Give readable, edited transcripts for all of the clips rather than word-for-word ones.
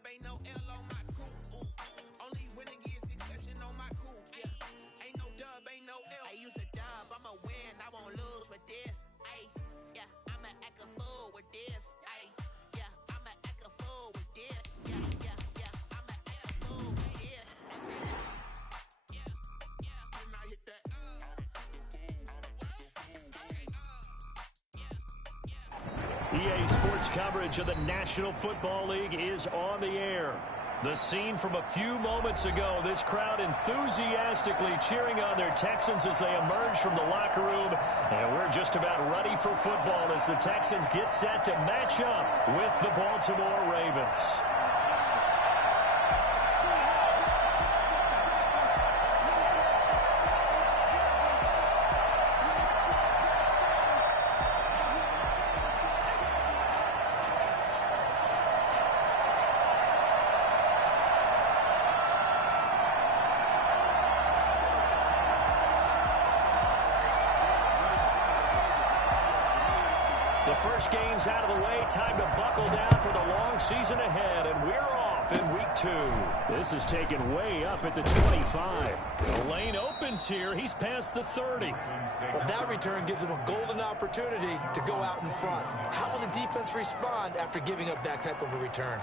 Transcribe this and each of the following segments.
dub, ain't no L on my coupe. Only winning is exception on my coupe. Ain't no dub, ain't no L. I use a dub, I'ma win, I won't lose with this. Yeah, I'ma act a fool with this. Yeah, I'ma act a fool with this. Yeah, I'ma act a fool with this. When I hit that. EA Sports coverage of the National Football League is on the air. The scene from a few moments ago, this crowd enthusiastically cheering on their Texans as they emerge from the locker room. And we're just about ready for football as the Texans get set to match up with the Baltimore Ravens. The first game's out of the way. Time to buckle down for the long season ahead, and we're off in week 2. This is taken way up at the 25. The lane opens here. He's past the 30. Well, that return gives him a golden opportunity to go out in front. How will the defense respond after giving up that type of a return?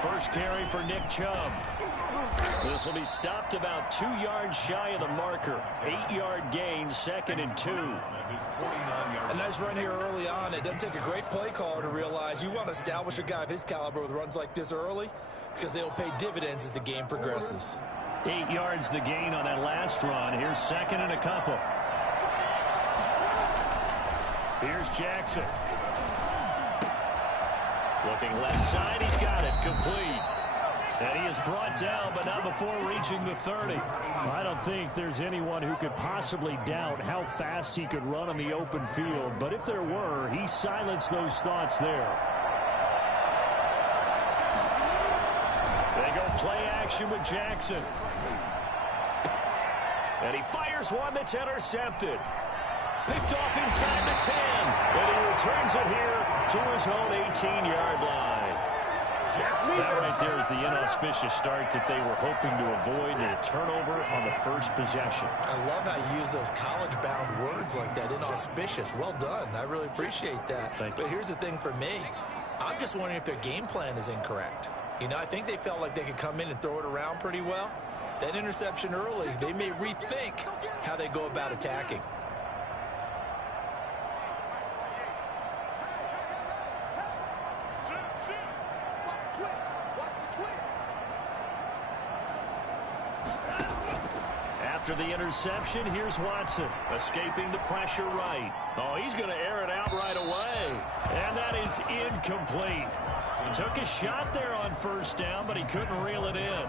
First carry for Nick Chubb. This will be stopped about 2 yards shy of the marker. 8-yard gain, 2nd and 2. A nice run here early on. It doesn't take a great play caller to realize you want to establish a guy of his caliber with runs like this early because they'll pay dividends as the game progresses. 8 yards the gain on that last run. Here's 2nd and a couple. Here's Jackson. Looking left side, he's got it, complete. And he is brought down, but not before reaching the 30. I don't think there's anyone who could possibly doubt how fast he could run on the open field. But if there were, he silenced those thoughts there. They go play action with Jackson. And he fires one that's intercepted. Picked off inside the 10. And he returns it here to his own 18-yard line. That right there is the inauspicious start that they were hoping to avoid, and a turnover on the first possession. I love how you use those college-bound words like that, inauspicious. Well done. I really appreciate that. But here's the thing for me. I'm just wondering if their game plan is incorrect. You know, I think they felt like they could come in and throw it around pretty well. That interception early, they may rethink how they go about attacking. After the interception, here's Watson, escaping the pressure right. Oh, he's going to air it out right away. And that is incomplete. Took a shot there on first down, but he couldn't reel it in.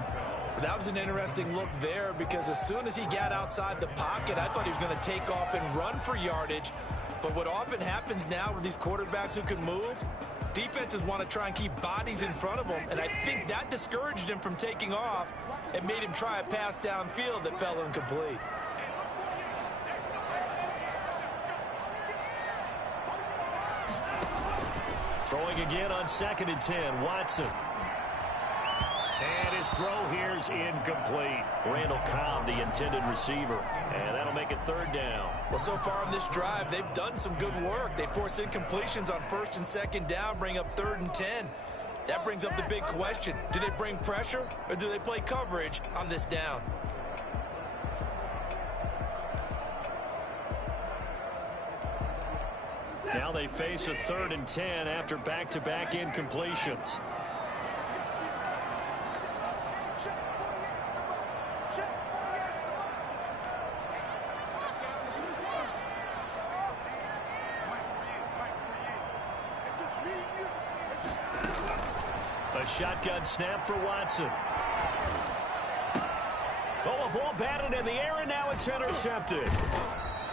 That was an interesting look there because as soon as he got outside the pocket, I thought he was going to take off and run for yardage. But what often happens now with these quarterbacks who can move, defenses want to try and keep bodies in front of them, and I think that discouraged him from taking off and made him try a pass downfield that fell incomplete. Throwing again on 2nd and 10, Watson. And his throw here is incomplete. Randall Cobb, the intended receiver. And that'll make it 3rd down. Well, so far on this drive, they've done some good work. They force incompletions on 1st and 2nd down, bring up 3rd and 10. That brings up the big question. Do they bring pressure or do they play coverage on this down? Now they face a 3rd and 10 after back-to-back incompletions. A shotgun snap for Watson. Oh, a ball batted in the air, and now it's intercepted.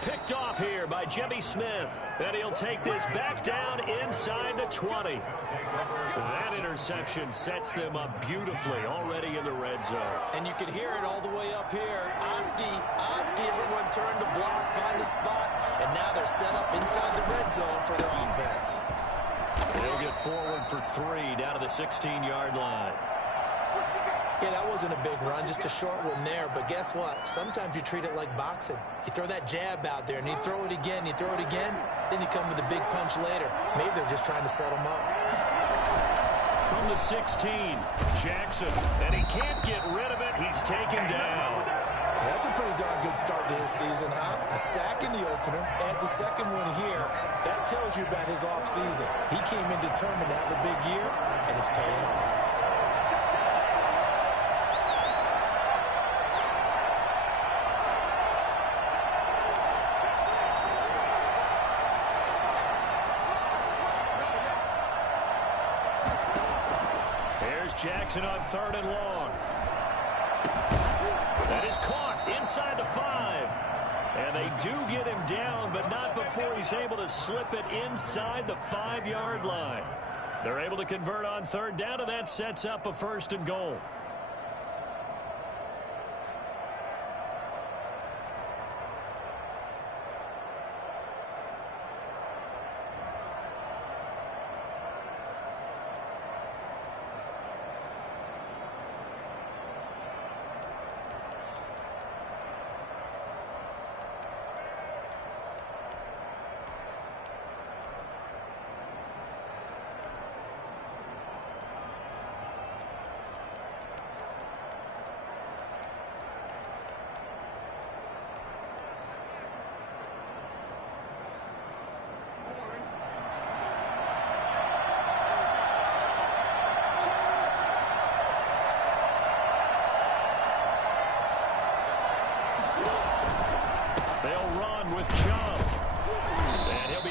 Picked off here by Jimmy Smith. And he'll take this back down inside the 20. That interception sets them up beautifully already in the red zone. And you can hear it all the way up here. Oski, everyone turned to block, find a spot, and now they're set up inside the red zone for their offense. They'll get forward for 3 down to the 16-yard line. Yeah, that wasn't a big run, just a short one there. But guess what? Sometimes you treat it like boxing. You throw that jab out there, and you throw it again, then you come with a big punch later. Maybe they're just trying to set them up. From the 16, Jackson, and he can't get rid of it. He's taken down. That's a pretty darn good start to his season, huh? A sack in the opener, adds a second one here. That tells you about his offseason. He came in determined to have a big year, and it's paying off. Jackson on 3rd and long. That is caught inside the 5. And they do get him down, but not before he's able to slip it inside the 5-yard line. They're able to convert on 3rd down, and that sets up a 1st and goal.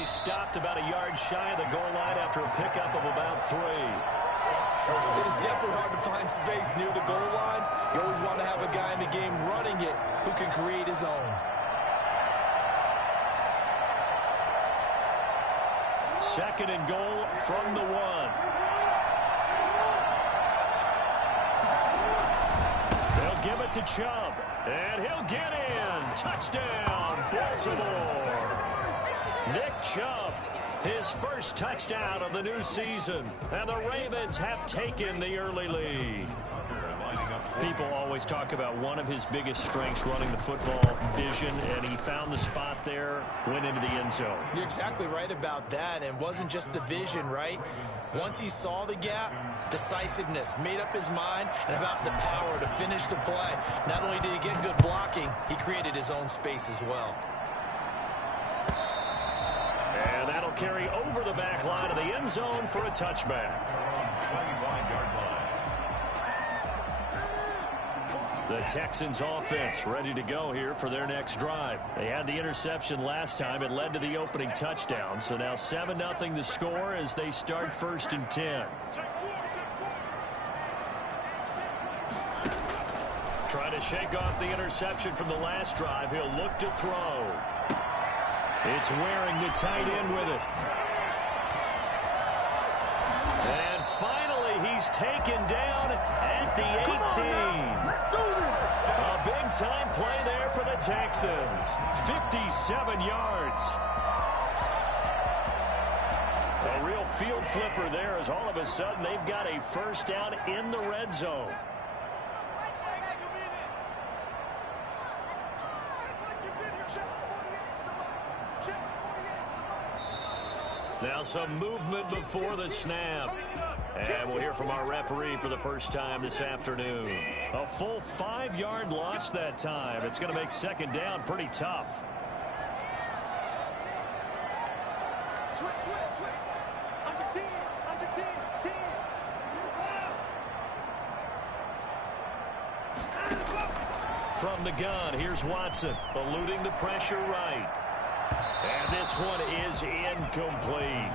Stopped about a yard shy of the goal line after a pickup of about 3. It is definitely hard to find space near the goal line. You always want to have a guy in the game running it who can create his own. Second and goal from the 1. They'll give it to Chubb, and he'll get in. Touchdown, Baltimore. Nick Chubb, his first touchdown of the new season, and the Ravens have taken the early lead. People always talk about one of his biggest strengths running the football, vision, and he found the spot there, went into the end zone. You're exactly right about that, and it wasn't just the vision, right? Once he saw the gap, decisiveness, made up his mind, and about the power to finish the play. Not only did he get good blocking, he created his own space as well. And that'll carry over the back line of the end zone for a touchback. The Texans offense ready to go here for their next drive. They had the interception last time. It led to the opening touchdown. So now 7-0 the score as they start 1st and 10. Trying to shake off the interception from the last drive. He'll look to throw. It's Waring, the tight end, with it. And finally, he's taken down at the 18. A big-time play there for the Texans. 57 yards. A real field flipper there as all of a sudden they've got a first down in the red zone. Now some movement before the snap. And we'll hear from our referee for the first time this afternoon. A full 5-yard loss that time. It's going to make second down pretty tough. Switch. Under team. From the gun, here's Watson, eluding the pressure right. And this one is incomplete.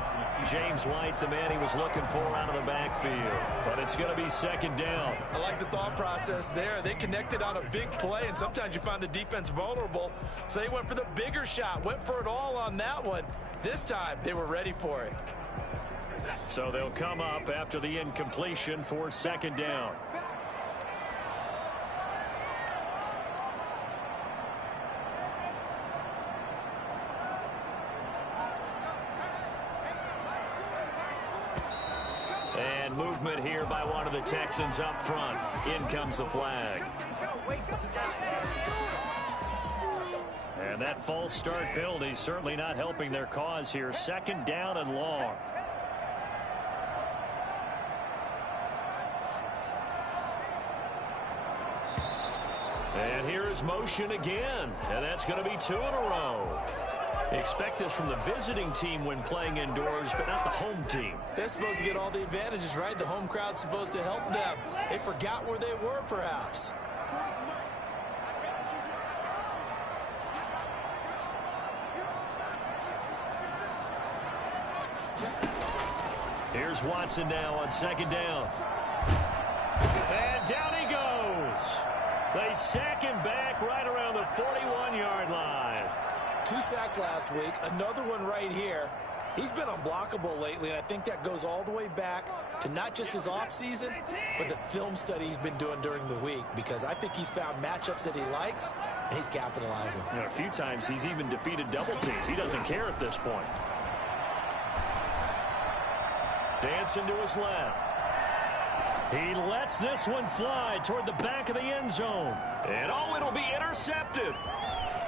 James White, the man he was looking for out of the backfield. But it's going to be second down. I like the thought process there. They connected on a big play, and sometimes you find the defense vulnerable. So they went for the bigger shot, went for it all on that one. This time, they were ready for it. So they'll come up after the incompletion for second down. And movement here by one of the Texans up front. In comes the flag. And that false start penalty certainly not helping their cause here. Second down and long. And here is motion again. And that's going to be 2 in a row. Expect this from the visiting team when playing indoors, but not the home team. They're supposed to get all the advantages, right? The home crowd's supposed to help them. They forgot where they were, perhaps. Here's Watson now on second down. And down he goes. They sack him back right around the 41-yard line. 2 sacks last week, another one right here. He's been unblockable lately, and I think that goes all the way back to not just his offseason, but the film study he's been doing during the week, because I think he's found matchups that he likes, and he's capitalizing. You know, a few times he's even defeated double teams. He doesn't care at this point. Dancing to his left. He lets this one fly toward the back of the end zone. And oh, it'll be intercepted.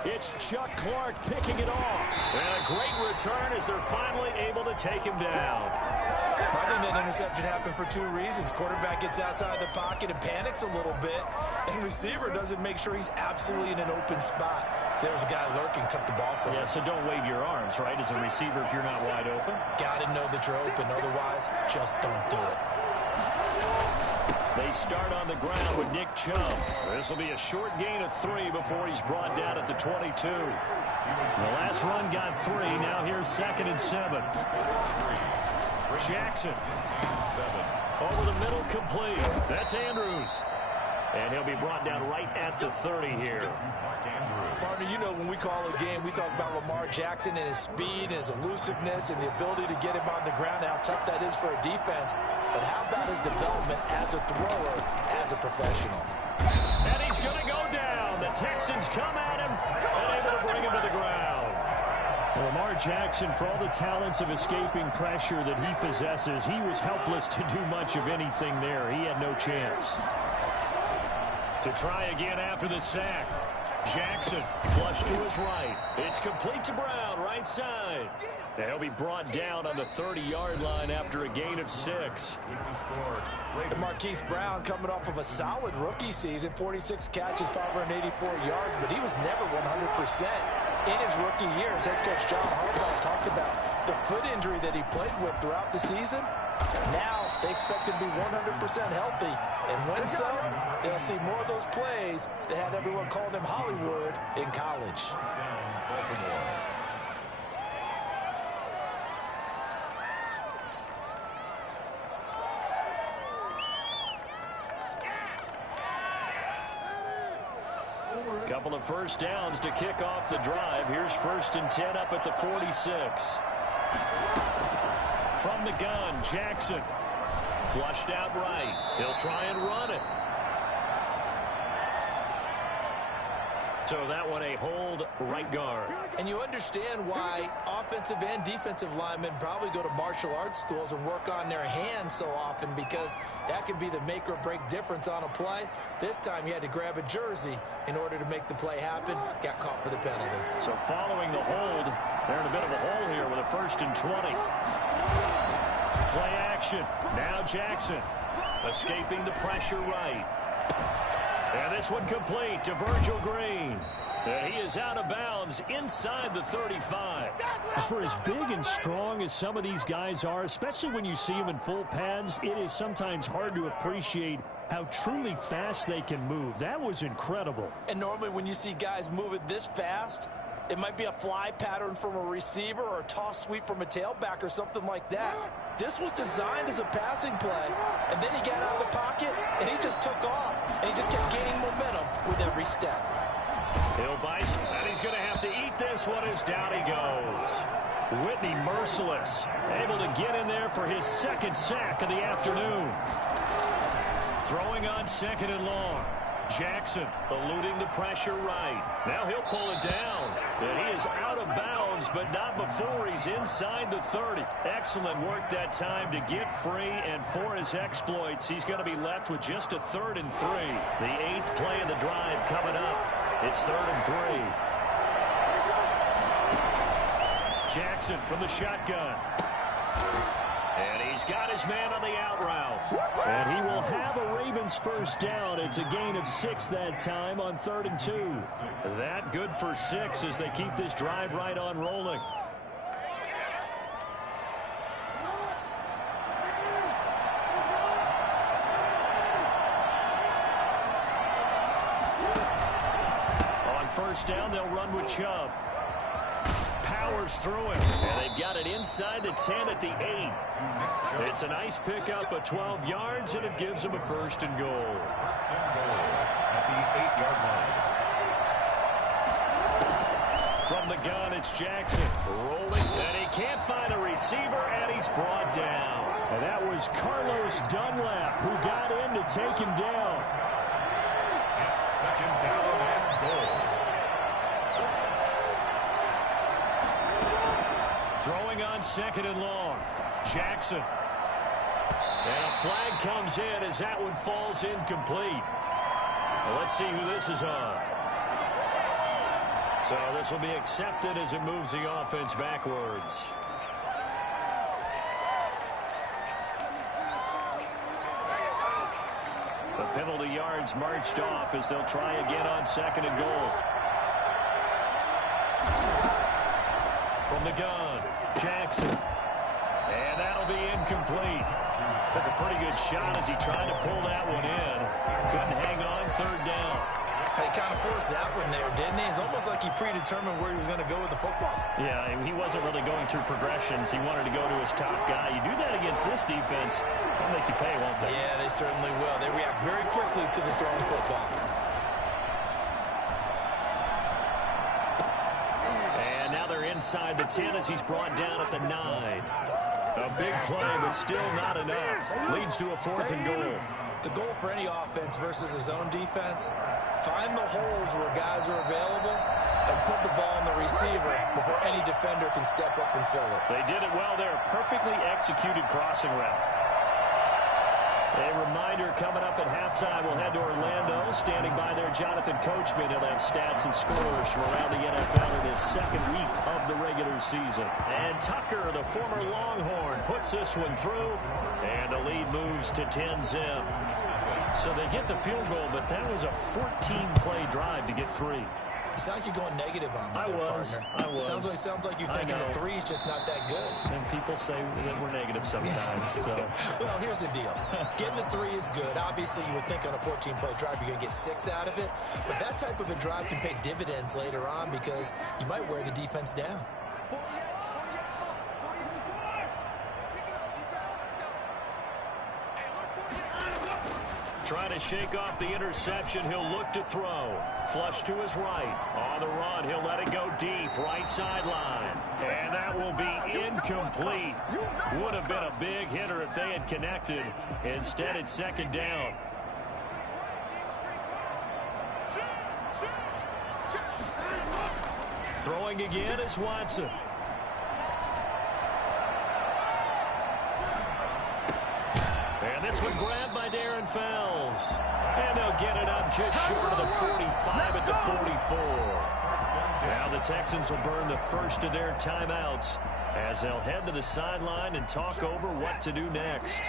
It's Chuck Clark picking it off. And a great return as they're finally able to take him down. I think that interception happened for 2 reasons. Quarterback gets outside the pocket and panics a little bit, and receiver doesn't make sure he's absolutely in an open spot. So there was a guy lurking, took the ball from him. Yeah, so don't wave your arms, right, as a receiver if you're not wide open. Got to know that you're open. Otherwise, just don't do it. They start on the ground with Nick Chubb. This will be a short gain of 3 before he's brought down at the 22. The last run got 3. Now here's 2nd and 7. Jackson. Over the middle, complete. That's Andrews. And he'll be brought down right at the 30 here. Partner, you know when we call a game, we talk about Lamar Jackson and his speed and his elusiveness and the ability to get him on the ground and how tough that is for a defense. But how about his development as a thrower, as a professional? And he's going to go down. The Texans come at him and able to bring him to the ground. Lamar Jackson, for all the talents of escaping pressure that he possesses, he was helpless to do much of anything there. He had no chance. To try again after the sack. Jackson flush to his right. It's complete to Brown, right side. And he'll be brought down on the 30-yard line after a gain of 6. And Marquise Brown coming off of a solid rookie season, 46 catches, 584 yards, but he was never 100% in his rookie years. Head coach John Harbaugh talked about the foot injury that he played with throughout the season. Now they expect him to be 100% healthy. And when so, they'll see more of those plays that had everyone calling him Hollywood in college. Couple of first downs to kick off the drive. Here's 1st and 10 up at the 46. From the gun, Jackson. Flushed out right. He'll try and run it. So that one a hold right guard. And you understand why offensive and defensive linemen probably go to martial arts schools and work on their hands so often, because that can be the make or break difference on a play. This time he had to grab a jersey in order to make the play happen. Got caught for the penalty. So following the hold, they're in a bit of a hole here with a 1st and 20. Play action. Now Jackson escaping the pressure right. And this one complete to Virgil Green. And he is out of bounds inside the 35. For as big and strong as some of these guys are, especially when you see them in full pads, it is sometimes hard to appreciate how truly fast they can move. That was incredible. And normally when you see guys moving this fast, It might be a fly pattern from a receiver or a toss sweep from a tailback or something like that. This was designed as a passing play, and then he got out of the pocket, and he just took off, and he just kept gaining momentum with every step. He'll bite, and he's going to have to eat this one as down he goes. Whitney merciless, able to get in there for his second sack of the afternoon. Throwing on 2nd and long. Jackson eluding the pressure right. Now he'll pull it down. And he is out of bounds, but not before he's inside the 30. Excellent work that time to get free, and for his exploits, he's going to be left with just a 3rd and 3. The 8th play of the drive coming up. It's 3rd and 3. Jackson from the shotgun. And he's got his man on the out route. And he will have a Ravens first down. It's a gain of 6 that time on 3rd and 2. That good for 6 as they keep this drive right on rolling. On first down, they'll run with Chubb. Powers through it, and they've got it inside the 10 at the 8. It's a nice pickup of 12 yards, and it gives them a 1st and goal. At the 8-yard line. From the gun, it's Jackson rolling, and he can't find a receiver, and he's brought down. And that was Carlos Dunlap who got in to take him down. It's 2nd down and goal. Throwing on 2nd and long. Jackson. And a flag comes in as that one falls incomplete. Well, let's see who this is on. So this will be accepted as it moves the offense backwards. The penalty yards marched off as they'll try again on 2nd and goal. From the gun, Jackson. And that'll be incomplete. Took a pretty good shot as he tried to pull that one in. Couldn't hang on 3rd down. He kind of forced that one there, didn't he? It's almost like he predetermined where he was going to go with the football. Yeah, he wasn't really going through progressions. He wanted to go to his top guy. You do that against this defense, they'll make you pay, won't they? Yeah, they certainly will. They react very quickly to the thrown football. And now they're inside the 10 as he's brought down at the 9. A big play, but still not enough. Leads to a 4th and goal. The goal for any offense versus his own defense, find the holes where guys are available and put the ball on the receiver before any defender can step up and fill it. They did it well there. Perfectly executed crossing route. A reminder coming up at halftime, we'll head to Orlando. Standing by there, Jonathan Coachman. He'll have stats and scores from around the NFL in his 2nd week of the regular season. And Tucker, the former Longhorn, puts this one through. And the lead moves to 10-zip. So they get the field goal, but that was a 14-play drive to get 3. You sound like you're going negative on me. I was. Sounds like you're thinking the 3's just not that good. And people say that we're negative sometimes. So. Well, here's the deal. Getting the 3 is good. Obviously, you would think on a 14-play drive you're going to get 6 out of it. But that type of a drive can pay dividends later on because you might wear the defense down. Trying to shake off the interception. He'll look to throw. Flush to his right. On the run, he'll let it go deep. Right sideline. And that will be incomplete. Would have been a big hitter if they had connected. Instead, it's 2nd down. Throwing again is Watson. And this one grabbed by Darren Fells. And they'll get it up just short of the 45 at the 44. Now the Texans will burn the first of their timeouts as they'll head to the sideline and talk over what to do next.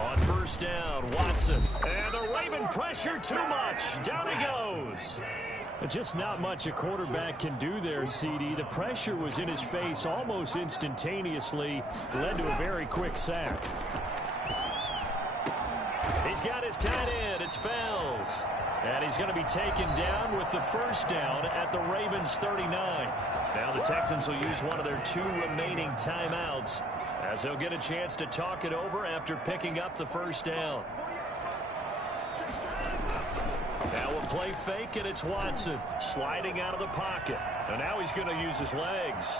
On first down, Watson. And the Raven pressure too much. Down he goes. Just not much a quarterback can do there, CD. The pressure was in his face almost instantaneously. Led to a very quick sack. He's got his tight end. It's Fells. And he's going to be taken down with the first down at the Ravens' 39. Now the Texans will use one of their 2 remaining timeouts as they'll get a chance to talk it over after picking up the first down. Now a play fake, and it's Watson sliding out of the pocket. And now he's going to use his legs.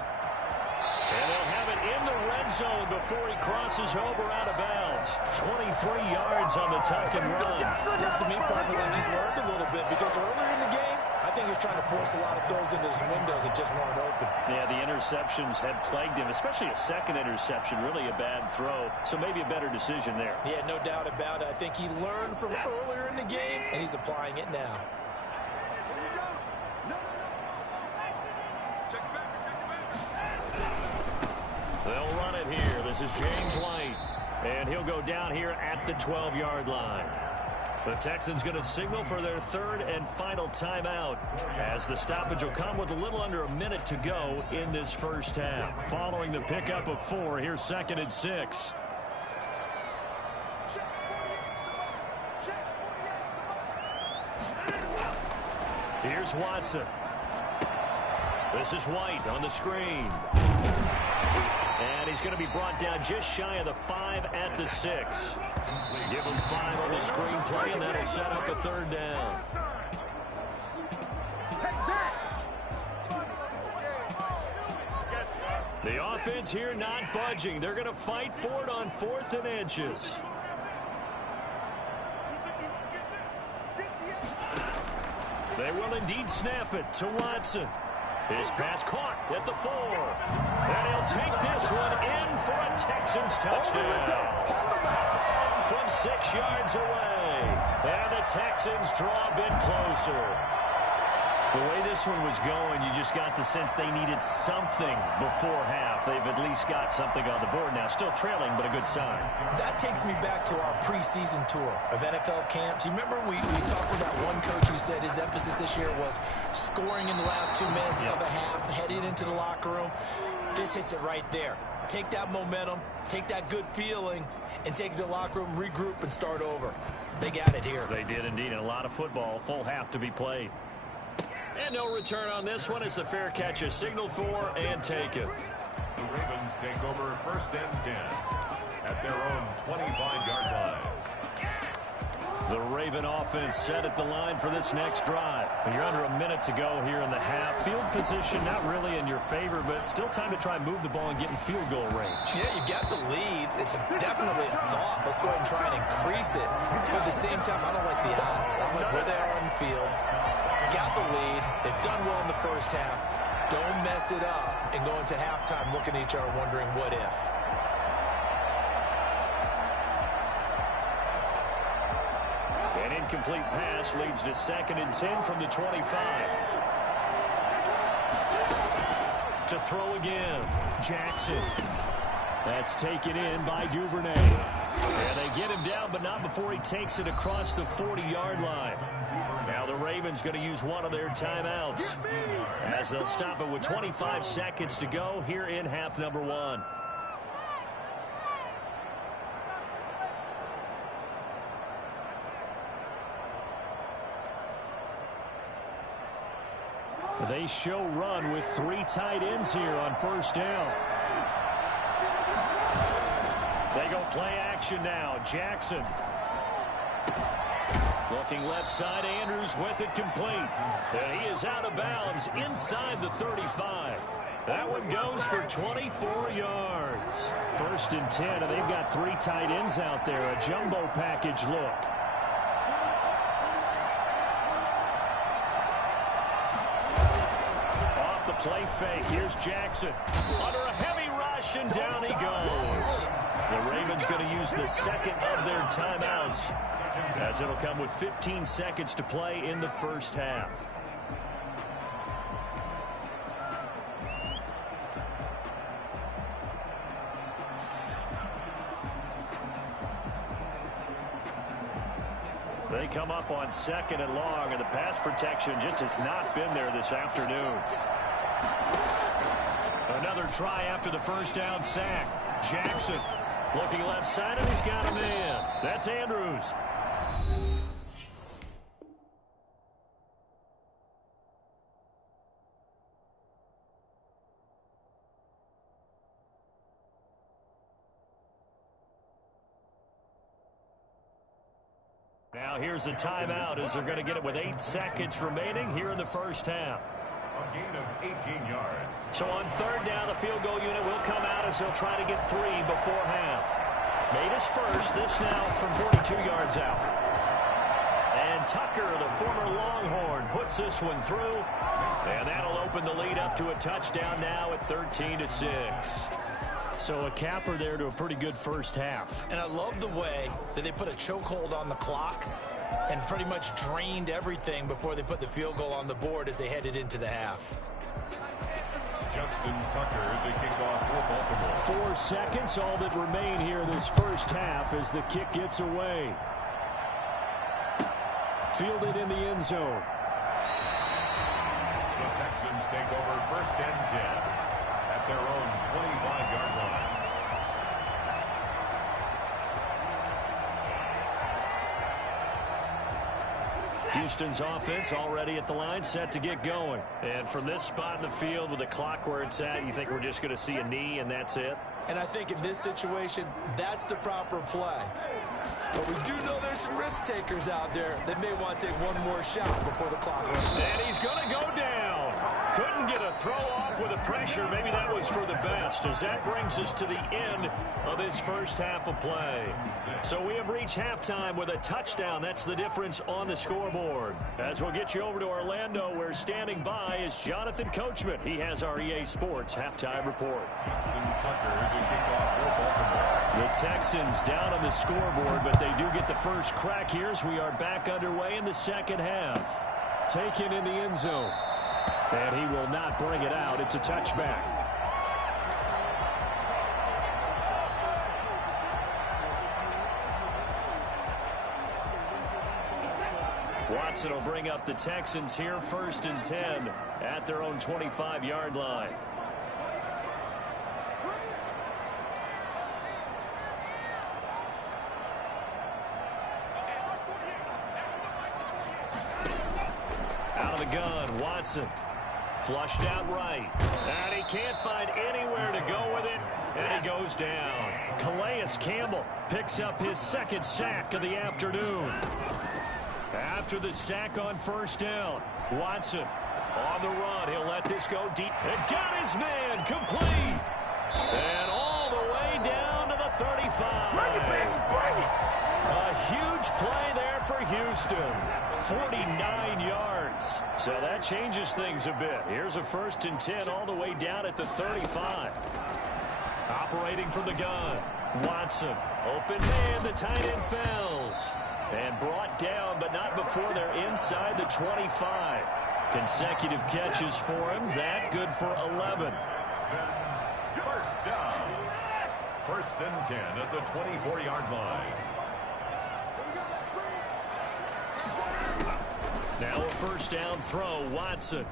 And they'll have it in the red zone before he crosses over out of bounds. 23 yards on the tuck and run. Looks to me, partner, like he's learned a little bit because earlier in the game, I think he was trying to force a lot of throws into his windows that just weren't open. Yeah, the interceptions had plagued him, especially a second interception, really a bad throw. So maybe a better decision there. Yeah, no doubt about it. I think he learned from earlier in the game, and he's applying it now. They'll run it here. This is James White. And he'll go down here at the 12-yard line. The Texans going to signal for their 3rd and final timeout as the stoppage will come with a little under a minute to go in this first half. Following the pickup of 4, here's 2nd and 6. Here's Watson. This is White on the screen. And he's going to be brought down just shy of the 5 at the 6. Give him 5 on the screen play, and that'll set up a 3rd down. The offense here not budging. They're going to fight for it on 4th and inches. They will indeed snap it to Watson. His pass caught at the 4. And he'll take this one in for a Texans touchdown. From 6 yards away. And the Texans draw a bit closer. The way this one was going, you just got the sense they needed something before half. They've at least got something on the board now. Still trailing, but a good sign. That takes me back to our preseason tour of NFL camps. You remember we talked about one coach who said his emphasis this year was scoring in the last 2 minutes of a half, heading into the locker room. This hits it right there. Take that momentum, take that good feeling, and take it to the locker room, regroup, and start over. They got it here. They did indeed. And a lot of football, full half to be played. And no return on this one as the fair catch is signaled for and taken. The Ravens take over 1st and 10 at their own 25-yard line. The Raven offense set at the line for this next drive. You're under a minute to go here in the half. Field position not really in your favor, but still time to try and move the ball and get in field goal range. Yeah, you got the lead. It's definitely a thought. Let's go ahead and try and increase it. But at the same time, I don't like the odds. I like where they are on the field. Got the lead. They've done well in the first half. Don't mess it up and go into halftime looking at each other wondering what if. An incomplete pass leads to 2nd and 10 from the 25. To throw again, Jackson. That's taken in by Duvernay. And they get him down, but not before he takes it across the 40-yard line. Now the Ravens going to use one of their timeouts as they'll stop it with 25 seconds to go here in half number 1. They show run with 3 tight ends here on 1st down. They go play action now. Jackson. Looking left side, Andrews with it complete. And he is out of bounds inside the 35. That one goes for 24 yards. 1st and 10, and they've got 3 tight ends out there. A jumbo package look. Off the play fake, here's Jackson. Under a heavy rush, and down he goes. The Ravens going to use the 2nd of their timeouts, as it'll come with 15 seconds to play in the first half. They come up on 2nd and long, and the pass protection just has not been there this afternoon. Another try after the first down sack. Jackson looking left side, and he's got a man. That's Andrews. Now here's a timeout as they're going to get it with 8 seconds remaining here in the first half. A gain of 18 yards. So on 3rd down, the field goal unit will come out as they'll try to get 3 before half. Made his first. This now from 42 yards out. And Tucker, the former Longhorn, puts this one through. And that'll open the lead up to a touchdown now at 13-6. So a capper there to a pretty good first half. And I love the way that they put a chokehold on the clock and pretty much drained everything before they put the field goal on the board as they headed into the half. Justin Tucker, the kickoff for Baltimore. 4 seconds, all that remain here this first half as the kick gets away. Fielded in the end zone. The Texans take over 1st and 10 at their own 25-yard line. Houston's offense already at the line, set to get going. And from this spot in the field with the clock where it's at, you think we're just going to see a knee and that's it? And I think in this situation, that's the proper play. But we do know there's some risk takers out there that may want to take one more shot before the clock runs. And he's going to go down. Couldn't get a throw off with the pressure. Maybe that was for the best, as that brings us to the end of this first half of play. So we have reached halftime with a touchdown. That's the difference on the scoreboard. As we'll get you over to Orlando, where standing by is Jonathan Coachman. He has our EA Sports halftime report. The Texans down on the scoreboard, but they do get the first crack here as we are back underway in the second half. Taken in the end zone. And he will not bring it out. It's a touchback. Watson will bring up the Texans here 1st and 10 at their own 25-yard line. Out of the gun, Watson. Flushed out right. And he can't find anywhere to go with it. And he goes down. Calais Campbell picks up his 2nd sack of the afternoon. After the sack on 1st down, Watson on the run. He'll let this go deep. And got his man complete. And all the way down to the 35. Bring it, baby, bring it. A huge play there for Houston. 49 yards. So that changes things a bit. Here's a 1st and 10 all the way down at the 35. Operating from the gun. Watson. Open man. The tight end fails. And brought down, but not before they're inside the 25. Consecutive catches for him. That good for 11. First down. 1st and 10 at the 24-yard line. Now a 1st down throw, Watson.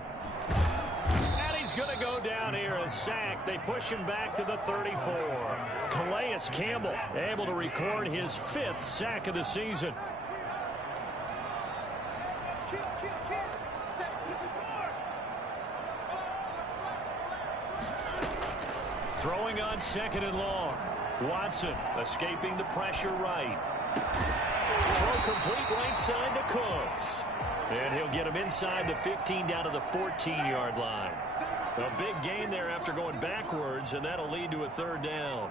And he's going to go down here, a sack. They push him back to the 34. Calais Campbell able to record his 5th sack of the season. Throwing on 2nd and long. Watson escaping the pressure right. Throw complete right side to Cooks. And he'll get him inside the 15 down to the 14-yard line. A big gain there after going backwards, and that'll lead to a 3rd down.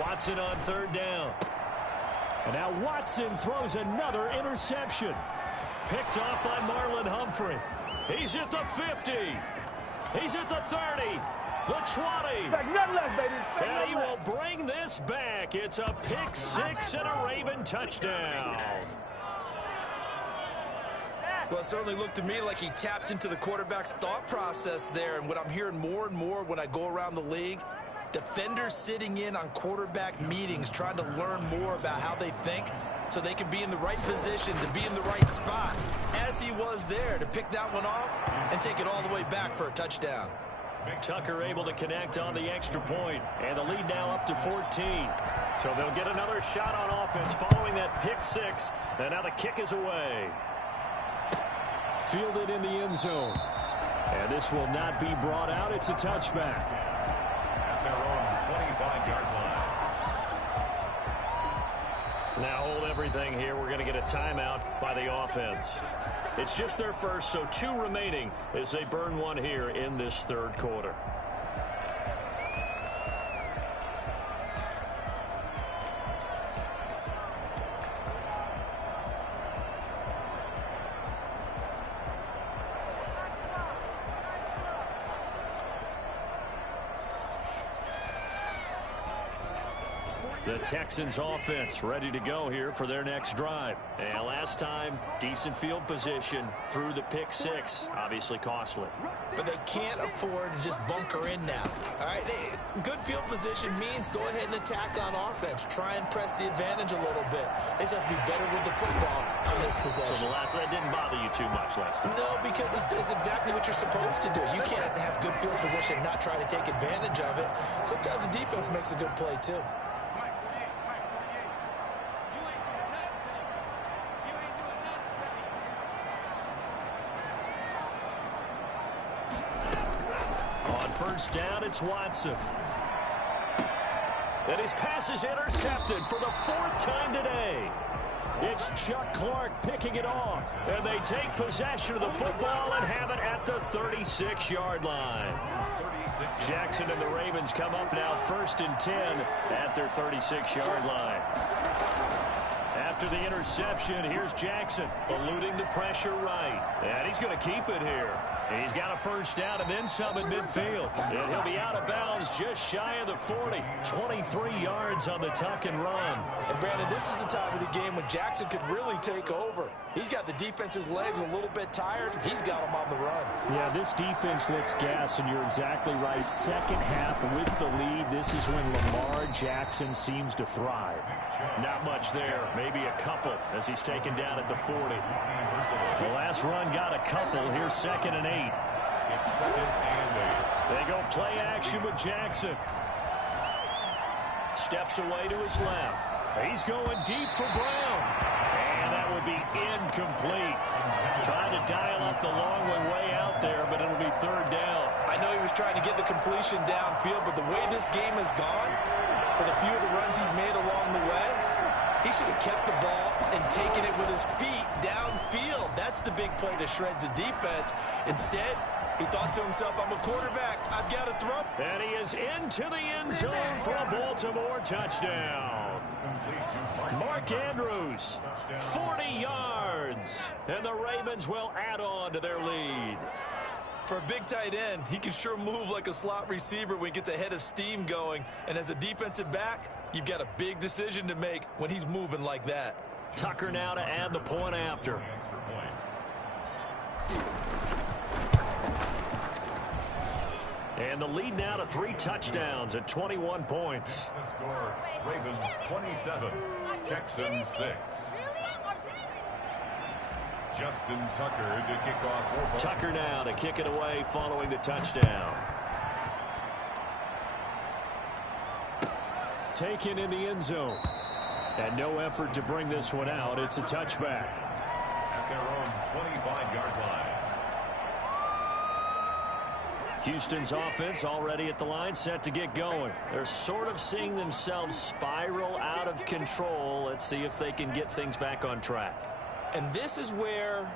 Watson on 3rd down. And now Watson throws another interception. Picked off by Marlon Humphrey. He's at the 50. He's at the 30. The 20. Nothing less, baby. And he will bring this back. It's a pick 6 and a Raven touchdown. Well, it certainly looked to me like he tapped into the quarterback's thought process there. And what I'm hearing more and more when I go around the league Defenders sitting in on quarterback meetings trying to learn more about how they think so they can be in the right position to be in the right spot, as he was there to pick that one off and take it all the way back for a touchdown. Tucker able to connect on the extra point, and the lead now up to 14. So they'll get another shot on offense following that pick six, and now the kick is away. Fielded in the end zone. And this will not be brought out. It's a touchback. At their own 25-yard line. Now hold everything here. We're going to get a timeout by the offense. It's just their first, so 2 remaining as they burn one here in this third quarter. The Texans offense ready to go here for their next drive. And last time, decent field position through the pick six. Obviously costly. But they can't afford to just bunker in now. All right, good field position means go ahead and attack on offense. Try and press the advantage a little bit. They just have to be better with the football on this possession. So that didn't bother you too much last time? No, because it's exactly what you're supposed to do. You can't have good field position and not try to take advantage of it. Sometimes the defense makes a good play, too. First down, it's Watson. And his pass is intercepted for the 4th time today. It's Chuck Clark picking it off. And they take possession of the football and have it at the 36-yard line. Jackson and the Ravens come up now 1st and 10 at their 36-yard line. After the interception, here's Jackson eluding the pressure right. And he's going to keep it here. He's got a first down and then some at midfield. And he'll be out of bounds just shy of the 40. 23 yards on the tuck and run. And Brandon, this is the time of the game when Jackson could really take over. He's got the defense's legs a little bit tired. He's got them on the run. Yeah, this defense looks gassed, and you're exactly right. Second half with the lead, this is when Lamar Jackson seems to thrive. Not much there. Maybe a couple as he's taken down at the 40. The last run got a couple. Here's 2nd and 8. It's 2nd and 8. They go play action with Jackson. Steps away to his left. He's going deep for Brown. And that would be incomplete. Trying to dial up the long way out there, but it'll be 3rd down. I know he was trying to get the completion downfield, but the way this game has gone, with a few of the runs he's made along the way, he should have kept the ball and taken it with his feet downfield. That's the big play that shreds the defense. Instead, he thought to himself, I'm a quarterback. I've got to throw. And he is into the end zone for a Baltimore touchdown. Mark Andrews, 40 yards. And the Ravens will add on to their lead. For a big tight end, he can sure move like a slot receiver when he gets a head of steam going. And as a defensive back, you've got a big decision to make when he's moving like that. Tucker now to add the point after. And the lead now to 3 touchdowns at 21 points. The score, Ravens 27, Texans 6. Justin Tucker to kick off 4 points. Tucker now to kick it away following the touchdown. Taken in the end zone. And no effort to bring this one out. It's a touchback. At their own 25-yard line. Houston's offense already at the line, set to get going. They're sort of seeing themselves spiral out of control. Let's see if they can get things back on track. And this is where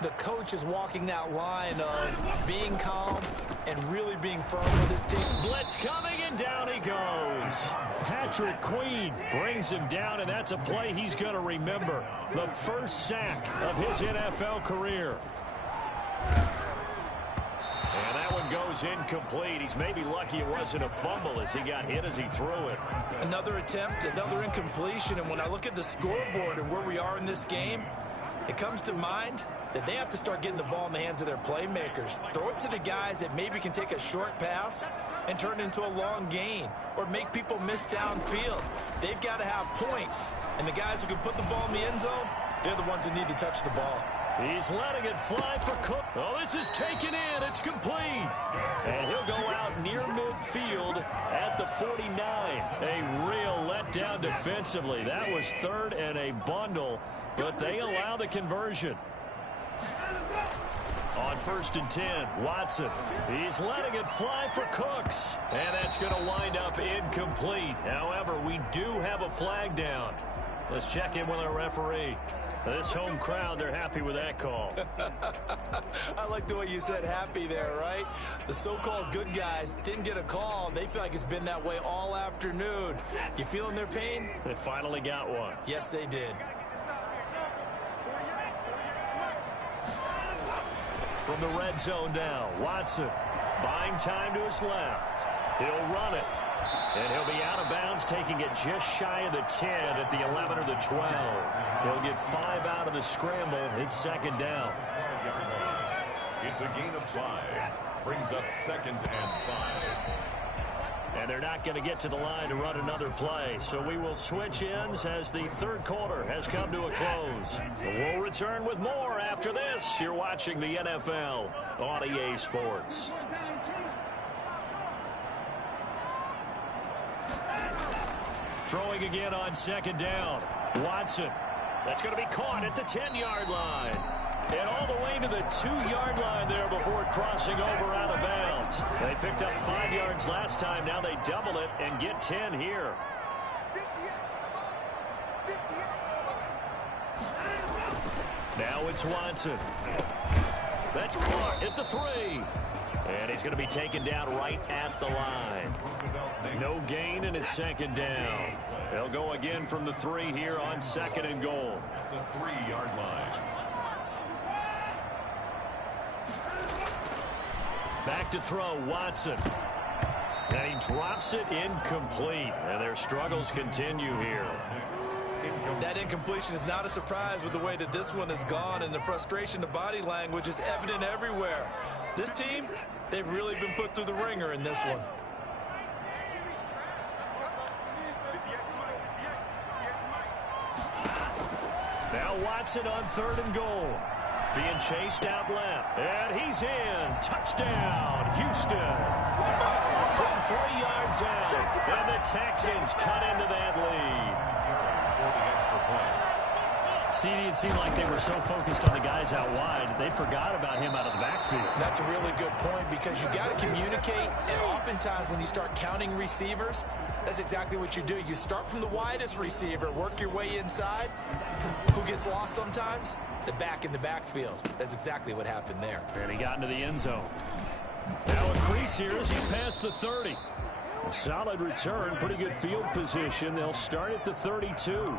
the coach is walking that line of being calm and really being firm with his team. Blitz coming, and down he goes. Patrick Queen brings him down, and that's a play he's going to remember. The first sack of his NFL career. And that one goes incomplete. He's maybe lucky it wasn't a fumble as he got hit as he threw it. Another attempt, another incompletion. And when I look at the scoreboard and where we are in this game, it comes to mind that they have to start getting the ball in the hands of their playmakers. Throw it to the guys that maybe can take a short pass and turn it into a long gain or make people miss downfield. They've got to have points. And the guys who can put the ball in the end zone, they're the ones that need to touch the ball. He's letting it fly for Cook. Oh, this is taken in. It's complete. And he'll go out near midfield at the 49. A real letdown defensively. That was third and a bundle, but they allow the conversion. On 1st and 10, Watson. He's letting it fly for Cooks. And that's going to wind up incomplete. However, we do have a flag down. Let's check in with our referee. This home crowd, they're happy with that call. I like the way you said happy there, right? The so-called good guys didn't get a call. They feel like it's been that way all afternoon. You feeling their pain? They finally got one. Yes, they did. From the red zone now, Watson buying time to his left. He'll run it. And he'll be out of bounds, taking it just shy of the 10 at the 11 or the 12. He'll get 5 out of the scramble. It's 2nd down. It's a gain of 5. Brings up 2nd and 5. And they're not going to get to the line to run another play. So we will switch ends as the 3rd quarter has come to a close. We'll return with more after this. You're watching the NFL on EA Sports. Throwing again on 2nd down. Watson. That's going to be caught at the 10-yard line. And all the way to the 2-yard line there before crossing over out of bounds. They picked up 5 yards last time. Now they double it and get 10 here. Now it's Watson. That's caught at the 3. And he's going to be taken down right at the line. No gain, and it's 2nd down. They'll go again from the 3 here on 2nd and goal. The 3-yard line. Back to throw, Watson. And he drops it incomplete. And their struggles continue here. That incompletion is not a surprise with the way that this one has gone, and the frustration, the body language is evident everywhere. This team, they've really been put through the ringer in this one. Now Watson on 3rd and goal. Being chased out left. And he's in. Touchdown, Houston. From 3 yards out. And the Texans cut into that lead. See, it seemed like they were so focused on the guys out wide, they forgot about him out of the backfield. That's a really good point, because you got to communicate, and oftentimes when you start counting receivers, that's exactly what you do. You start from the widest receiver, work your way inside. Who gets lost sometimes? The back in the backfield. That's exactly what happened there. And he got into the end zone. Now a crease here as he's past the 30. A solid return, pretty good field position. They'll start at the 32.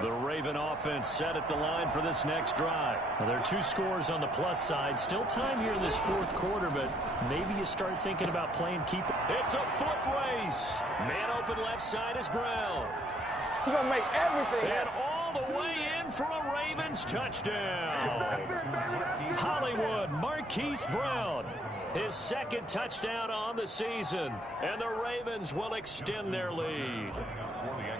The Raven offense set at the line for this next drive. Well, there are 2 scores on the plus side. Still time here in this 4th quarter, but maybe you start thinking about playing keep. It's a foot race. Man open left side is Brown. He's going to make everything And happen. all the way in for a Ravens touchdown. Hollywood Marquise Brown. His 2nd touchdown on the season. And the Ravens will extend their lead.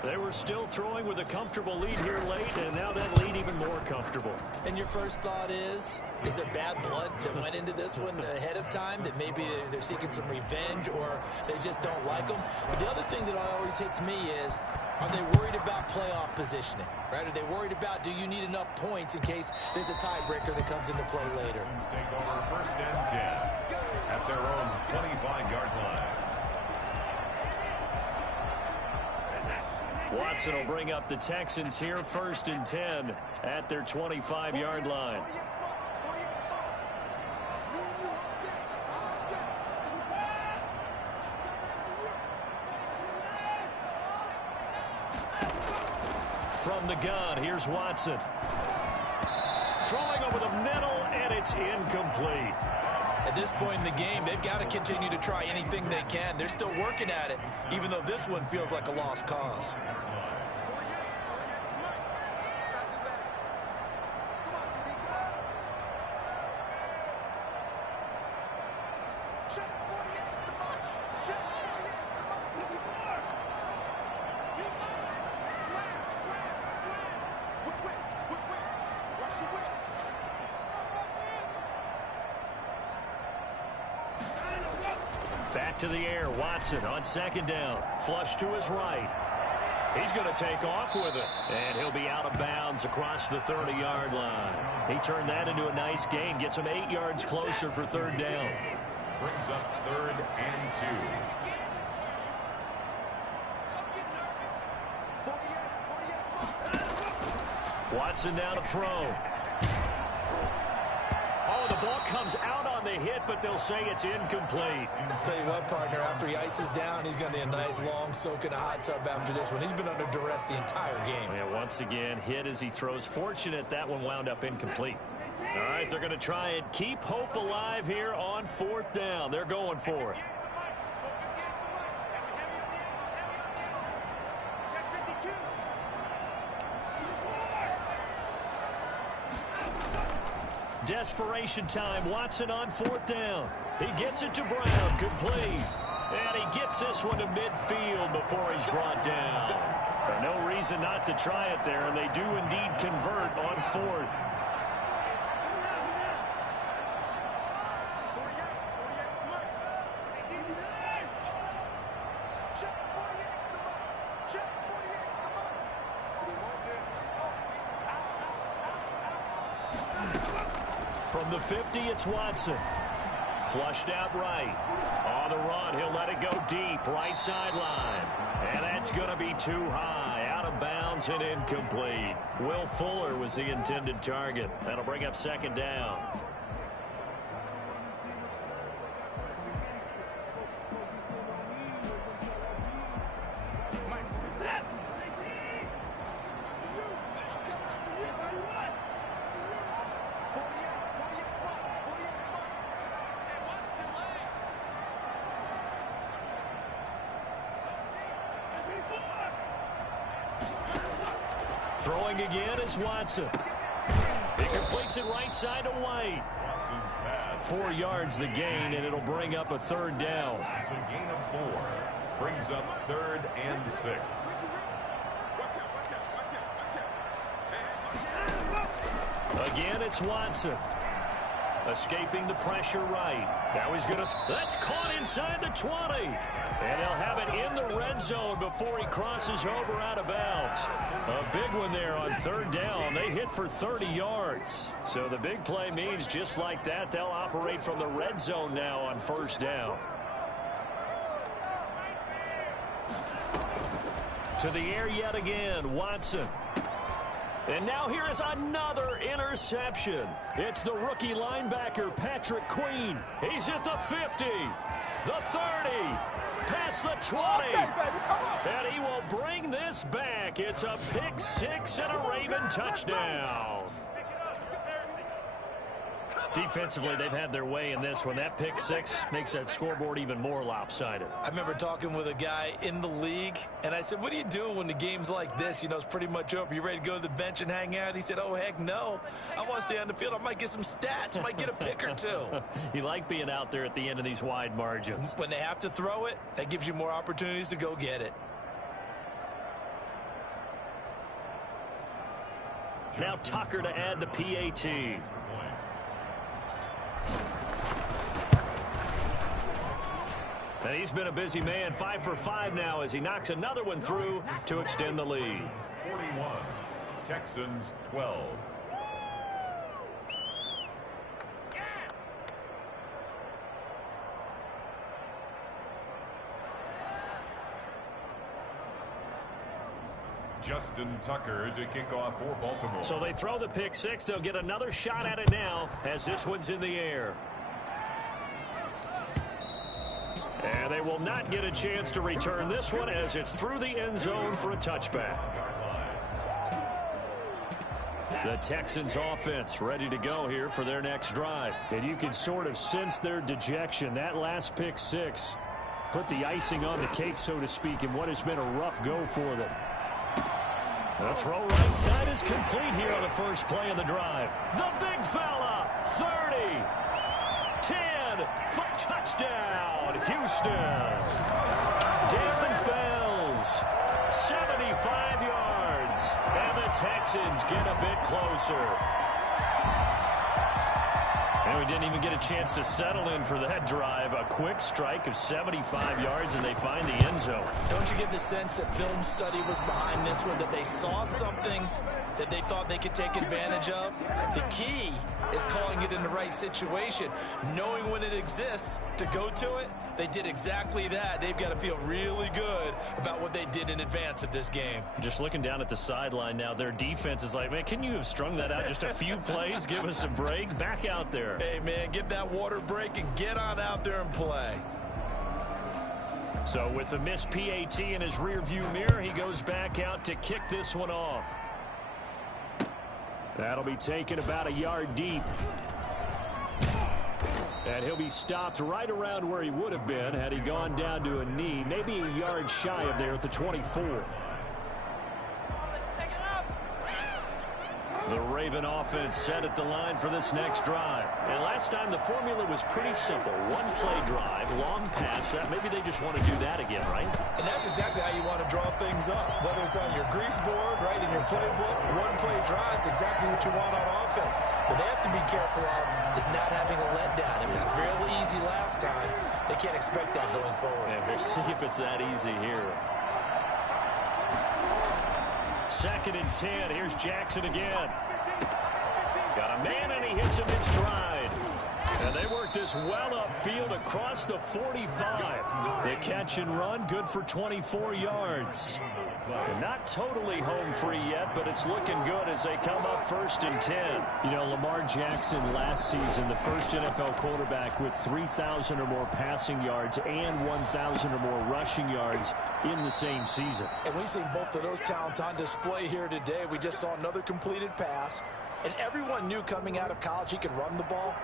They were still throwing with a comfortable lead here late, and now that lead even more comfortable. And your first thought is there bad blood that went into this one ahead of time, that maybe they're seeking some revenge or they just don't like them? But the other thing that always hits me is, are they worried about playoff positioning? Right? Are they worried about, do you need enough points in case there's a tiebreaker that comes into play later? Take over 1st and 10 at their own 25-yard line. Watson will bring up the Texans here 1st and 10 at their 25-yard line. From the gun, here's Watson. Throwing over the middle, and it's incomplete. At this point in the game, they've got to continue to try anything they can. They're still working at it, even though this one feels like a lost cause. Back to the air. Watson on second down. Flush to his right. He's going to take off with it. And he'll be out of bounds across the 30-yard line. He turned that into a nice gain. Gets him 8 yards closer for third down. Brings up 3rd and 2. Watson now to throw. Oh, the ball comes out on the hit, but they'll say it's incomplete. I'll tell you what, partner, after he ices down, he's going to need a nice long soak in a hot tub after this one. He's been under duress the entire game. Yeah, once again, hit as he throws. Fortunate that one wound up incomplete. All right, they're going to try and keep hope alive here on 4th down. They're going for it. Desperation time. Watson on 4th down. He gets it to Brown. Complete. And he gets this one to midfield before he's brought down. No reason not to try it there, and they do indeed convert on 4th. From the 50, it's Watson. Flushed out right. On the run, he'll let it go deep. Right sideline. And that's going to be too high. Out of bounds and incomplete. Will Fuller was the intended target. That'll bring up 2nd down. Throwing again is Watson. He completes it right side to White. 4 yards the gain, and it'll bring up a 3rd down. It's a gain of 4. Brings up 3rd and 6. Again, it's Watson. Escaping the pressure right. Now he's going to... That's caught inside the 20. And they'll have it in the red zone before he crosses over out of bounds. A big one there on 3rd down. They hit for 30 yards. So the big play means just like that, they'll operate from the red zone now on 1st down. To the air yet again, Watson. And now here is another interception. It's the rookie linebacker, Patrick Queen. He's at the 50, the 30, past the 20. And he will bring this back. It's a pick 6 and a Raven touchdown. Defensively, they've had their way in this one. That pick 6 makes that scoreboard even more lopsided. I remember talking with a guy in the league, and I said, what do you do when the game's like this? You know, it's pretty much over. You ready to go to the bench and hang out? He said, oh, heck no. I want to stay on the field. I might get some stats. I might get a pick or 2. You like being out there at the end of these wide margins. When they have to throw it, that gives you more opportunities to go get it. Now Tucker to add the PAT. And he's been a busy man, 5 for 5 now as he knocks another one through to extend the lead. 41, Texans 12. Justin Tucker to kick off for Baltimore. So they throw the pick 6. They'll get another shot at it now as this one's in the air. And they will not get a chance to return this one as it's through the end zone for a touchback. The Texans offense ready to go here for their next drive. And you can sort of sense their dejection. That last pick 6 put the icing on the cake, so to speak, in what has been a rough go for them. The throw right side is complete here on the first play of the drive. The big fella, 30, 10, good for touchdown, Houston. Darren Fells, 75 yards, and the Texans get a bit closer. And we didn't even get a chance to settle in for that drive. A quick strike of 75 yards, and they find the end zone. Don't you get the sense that film study was behind this one, that they saw something that they thought they could take advantage of? The key is calling it in the right situation, knowing when it exists to go to it. They did exactly that. They've got to feel really good about what they did in advance of this game. Just looking down at the sideline now, their defense is like, man, can you have strung that out just a few plays? Give us a break. Back out there. Hey, man, give that water break and get on out there and play. So with the missed PAT in his rearview mirror, he goes back out to kick this one off. That'll be taken about a yard deep. And he'll be stopped right around where he would have been had he gone down to a knee, maybe a yard shy of there at the 24. The Raven offense set at the line for this next drive. And last time the formula was pretty simple. One play drive, long pass. Maybe they just want to do that again, right? And that's exactly how you want to draw things up. Whether it's on your grease board, right, in your playbook, one play drive is exactly what you want on offense. What they have to be careful of is not having a letdown. It was real easy last time. They can't expect that going forward. And we'll see if it's that easy here. 2nd and 10. Here's Jackson again. Got a man, and he hits him in stride. And they work this well upfield across the 45. The catch and run, good for 24 yards. And not totally home free yet, but it's looking good as they come up 1st and 10. You know, Lamar Jackson last season, the first NFL quarterback with 3,000 or more passing yards and 1,000 or more rushing yards in the same season. And we've seen both of those talents on display here today. We just saw another completed pass. And everyone knew coming out of college he could run the ball.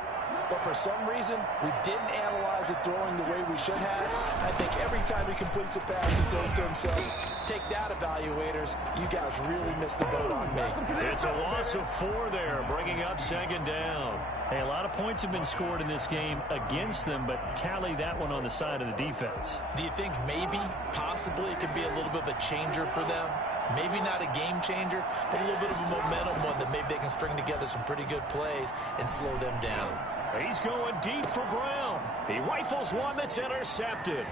But for some reason, we didn't analyze it throwing the way we should have. I think every time he completes a pass, he says to himself, take that, evaluators. You guys really missed the boat on me. It's a loss of 4 there, bringing up 2nd down. Hey, a lot of points have been scored in this game against them, but tally that one on the side of the defense. Do you think maybe, possibly, it could be a little bit of a changer for them? Maybe not a game changer, but a little bit of a momentum one that maybe they can string together some pretty good plays and slow them down. He's going deep for Brown. He rifles one that's intercepted.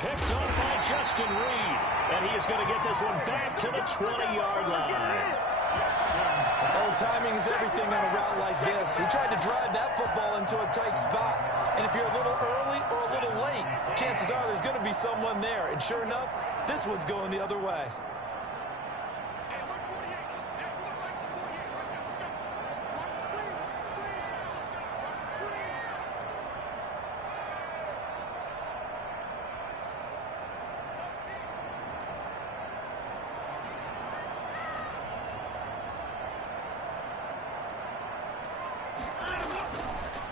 Picked up by Justin Reed. And he is going to get this one back to the 20-yard line. Oh, timing is everything on a route like this. He tried to drive that football into a tight spot. And if you're a little early or a little late, chances are there's going to be someone there. And sure enough, this one's going the other way.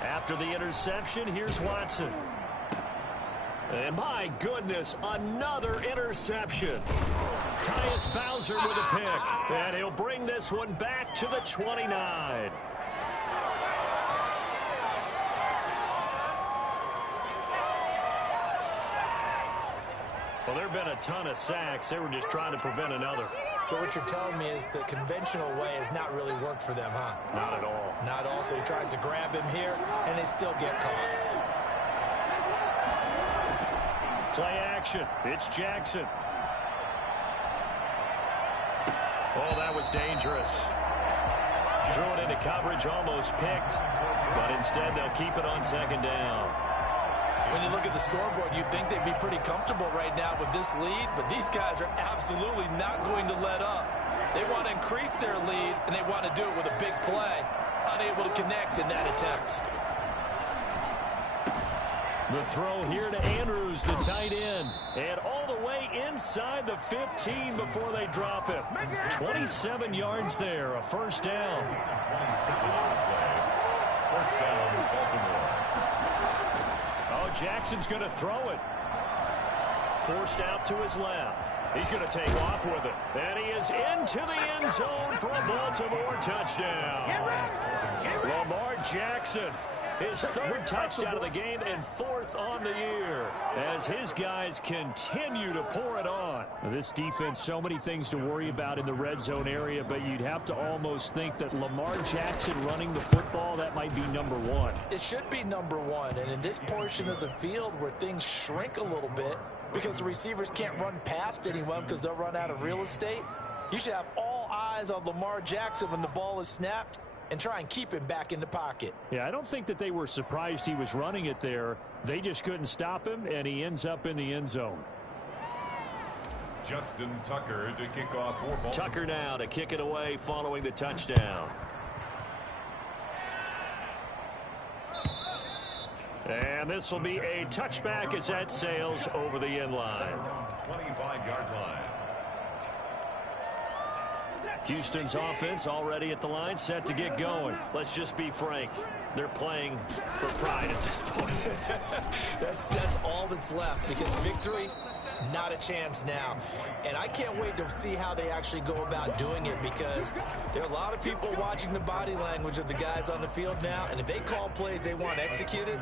After the interception, here's Watson. And my goodness, another interception. Tyus Bowser with a pick. And he'll bring this one back to the 29. Well, there have been a ton of sacks. They were just trying to prevent another. So what you're telling me is the conventional way has not really worked for them, huh? Not at all. Not at all. So he tries to grab him here, and they still get caught. Play action. It's Jackson. Oh, that was dangerous. Threw it into coverage, almost picked. But instead, they'll keep it on 2nd down. When you look at the scoreboard, you'd think they'd be pretty comfortable right now with this lead, but these guys are absolutely not going to let up. They want to increase their lead, and they want to do it with a big play. Unable to connect in that attempt. The throw here to Andrews, the tight end. And all the way inside the 15 before they drop it. 27 yards there, a 1st down. 27-yard play. 1st down, Baltimore. Oh, Jackson's going to throw it. Forced out to his left. He's going to take off with it. And he is into the end zone for a Baltimore touchdown. Lamar Jackson His third touchdown of the game and fourth on the year as his guys continue to pour it on. This defense, so many things to worry about in the red zone area, but you'd have to almost think that Lamar Jackson running the football, that might be number one. It should be number one, and in this portion of the field where things shrink a little bit because the receivers can't run past anyone because they'll run out of real estate, you should have all eyes on Lamar Jackson when the ball is snapped and try and keep him back in the pocket. Yeah, I don't think that they were surprised he was running it there. They just couldn't stop him, and he ends up in the end zone. Justin Tucker to kick off for Baltimore. Tucker now to kick it away following the touchdown. And this will be a touchback as that sails over the end line. 25-yard line. Houston's offense already at the line, set to get going. Let's just be frank. They're playing for pride at this point. That's all that's left, because victory, not a chance now. And I can't wait to see how they actually go about doing it, because there are a lot of people watching the body language of the guys on the field now, and if they call plays they want executed,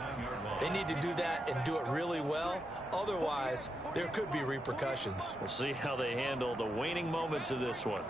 they need to do that and do it really well. Otherwise, there could be repercussions. We'll see how they handle the waning moments of this one.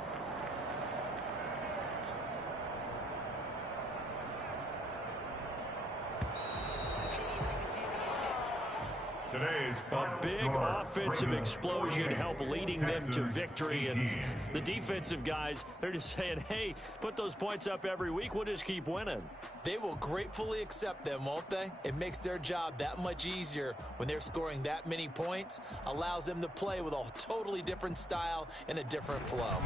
Today's A big offensive explosion helped leading them to victory. And the defensive guys, they're just saying, hey, put those points up every week. We'll just keep winning. They will gratefully accept them, won't they? It makes their job that much easier when they're scoring that many points. Allows them to play with a totally different style and a different flow.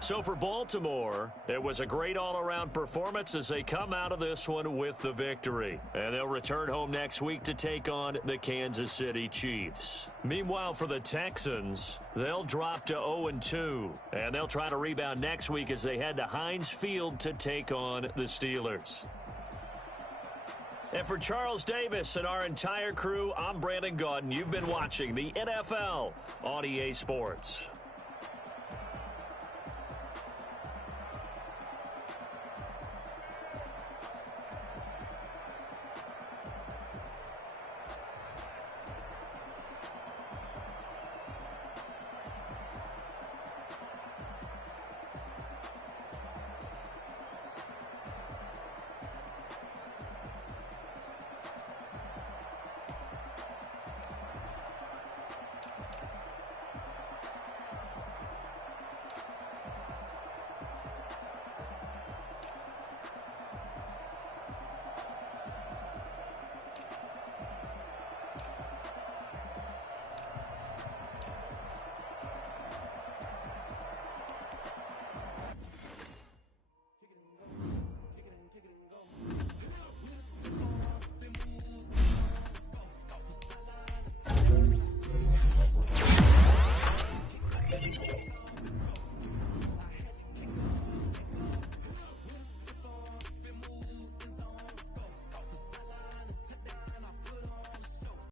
So for Baltimore, it was a great all-around performance as they come out of this one with the victory. And they'll return home next week to take on the Kansas City Chiefs. Meanwhile, for the Texans, they'll drop to 0-2. And they'll try to rebound next week as they head to Heinz Field to take on the Steelers. And for Charles Davis and our entire crew, I'm Brandon Gaudin. You've been watching the NFL on EA Sports.